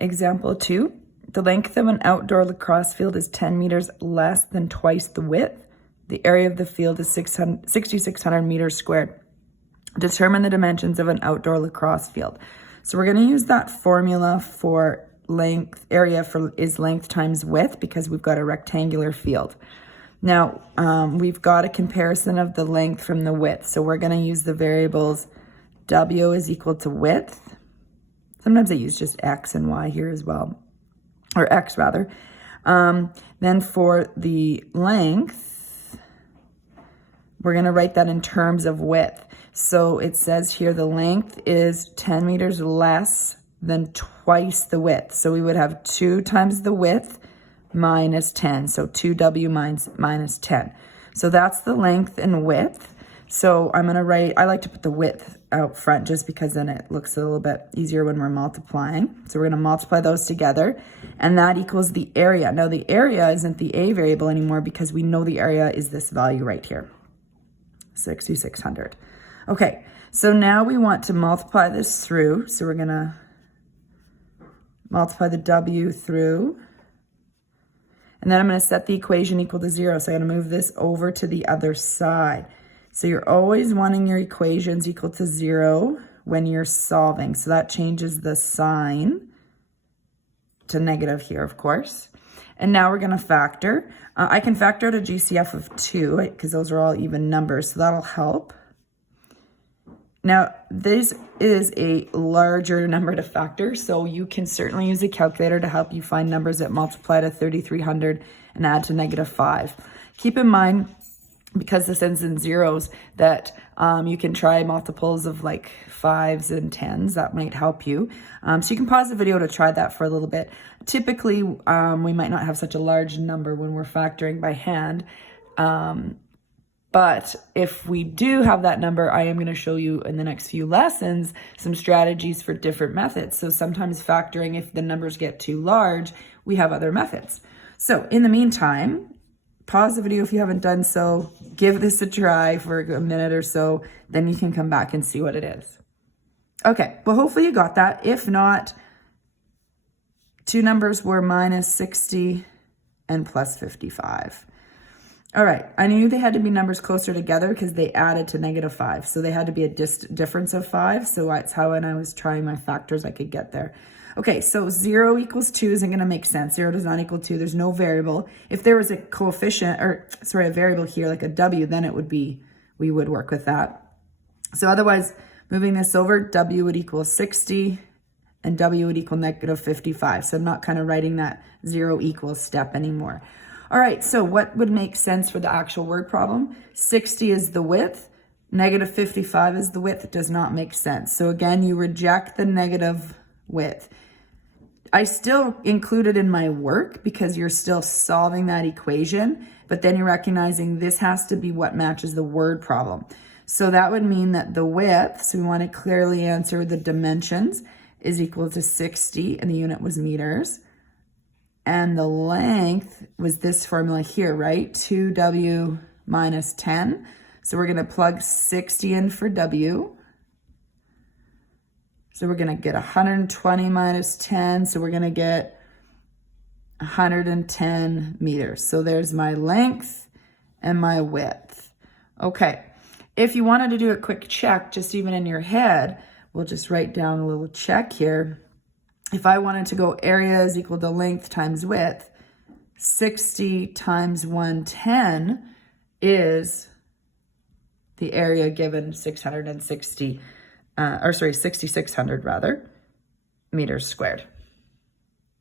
Example 2, the length of an outdoor lacrosse field is 10 meters less than twice the width. The area of the field is 6,600 meters squared. Determine the dimensions of an outdoor lacrosse field. So we're going to use that formula for length. Area is length times width because we've got a rectangular field. Now, we've got a comparison of the length from the width. So we're going to use the variables W is equal to width. Sometimes I use just X and Y here as well, or X rather. Then for the length, we're going to write that in terms of width. So it says here the length is 10 meters less than twice the width. So we would have 2 times the width minus 10. So 2W minus 10. So that's the length and width. So I'm going to write, I like to put the width out front just because then it looks a little bit easier when we're multiplying. So we're going to multiply those together and that equals the area. Now the area isn't the A variable anymore because we know the area is this value right here, 6,600. Okay, so now we want to multiply this through. So we're going to multiply the W through. And then I'm going to set the equation equal to 0. So I'm going to move this over to the other side. So you're always wanting your equations equal to 0 when you're solving. So that changes the sign to negative here, of course. And now we're going to factor. I can factor out a GCF of 2 because those are all even numbers. So that'll help. Now, this is a larger number to factor, so you can certainly use a calculator to help you find numbers that multiply to 3,300 and add to -5. Keep in mind, because this ends in zeros, that you can try multiples of like 5s and 10s. That might help you. So you can pause the video to try that for a little bit. Typically, we might not have such a large number when we're factoring by hand. But if we do have that number, I am going to show you in the next few lessons some strategies for different methods. So sometimes factoring, if the numbers get too large, we have other methods. So in the meantime, pause the video if you haven't done so, give this a try for a minute or so, then you can come back and see what it is. Okay, well, hopefully you got that. If not, two numbers were -60 and +55. All right, I knew they had to be numbers closer together because they added to -5. So they had to be a difference of 5. So that's how when I was trying my factors, I could get there. Okay, so 0 equals 2 isn't going to make sense. 0 does not equal 2. There's no variable. If there was a coefficient, or sorry, a variable here like a W, then it would be, we would work with that. So otherwise, moving this over, W would equal 60 and W would equal -55. So I'm not kind of writing that 0 equals step anymore. All right, so what would make sense for the actual word problem? 60 is the width, -55 is the width. It does not make sense. So again, you reject the negative width. I still include it in my work because you're still solving that equation, but then you're recognizing this has to be what matches the word problem. So that would mean that the width, so we want to clearly answer the dimensions, is equal to 60, and the unit was meters. And the length was this formula here, right? 2W minus 10. So we're going to plug 60 in for W. So we're going to get 120 minus 10. So we're going to get 110 meters. So there's my length and my width. Okay. If you wanted to do a quick check, just even in your head, we'll just write down a little check here. If I wanted to go area is equal to length times width, 60 times 110 is the area given 660, 6,600 rather, meters squared.